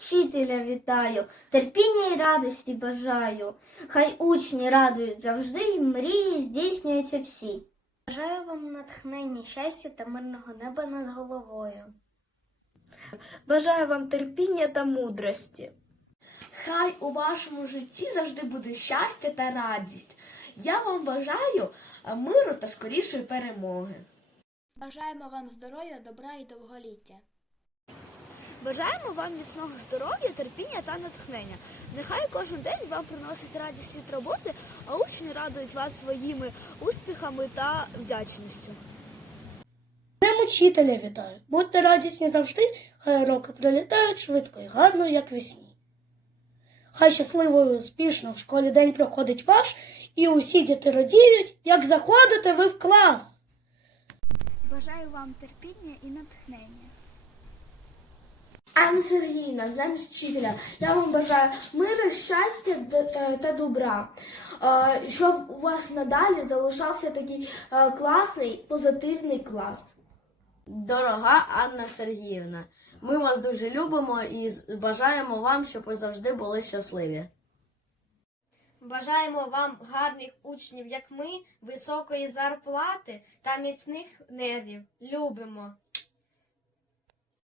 учителя вітаю, терпіння і радості бажаю. Хай учні радують завжди, і мрії здійснюються всі. Бажаю вам натхнення, щастя та мирного неба над головою. Бажаю вам терпіння та мудрості. Хай у вашому житті завжди буде щастя та радість. Я вам бажаю е, миру та скорішої перемоги. Бажаємо вам здоров'я, добра і довголіття. Бажаємо вам міцного здоров'я, терпіння та натхнення. Нехай кожен день вам приносить радість від роботи, а учні радують вас своїми успіхами та вдячністю. Днем учителя вітаю. Будьте радісні завжди, хай роки пролітають швидко і гарно, як весні. Хай щасливо і успішно в школі день проходить ваш, і усі діти радіють, як заходите ви в клас. Бажаю вам терпіння і натхнення. Анна Сергіївна, з Днем вчителя, я вам бажаю миру, щастя е, та добра. Е, Щоб у вас надалі залишався такий е, класний, позитивний клас. Дорога Анна Сергіївна, ми вас дуже любимо і бажаємо вам, щоб ви завжди були щасливі. Бажаємо вам гарних учнів, як ми, високої зарплати та міцних нервів. Любимо.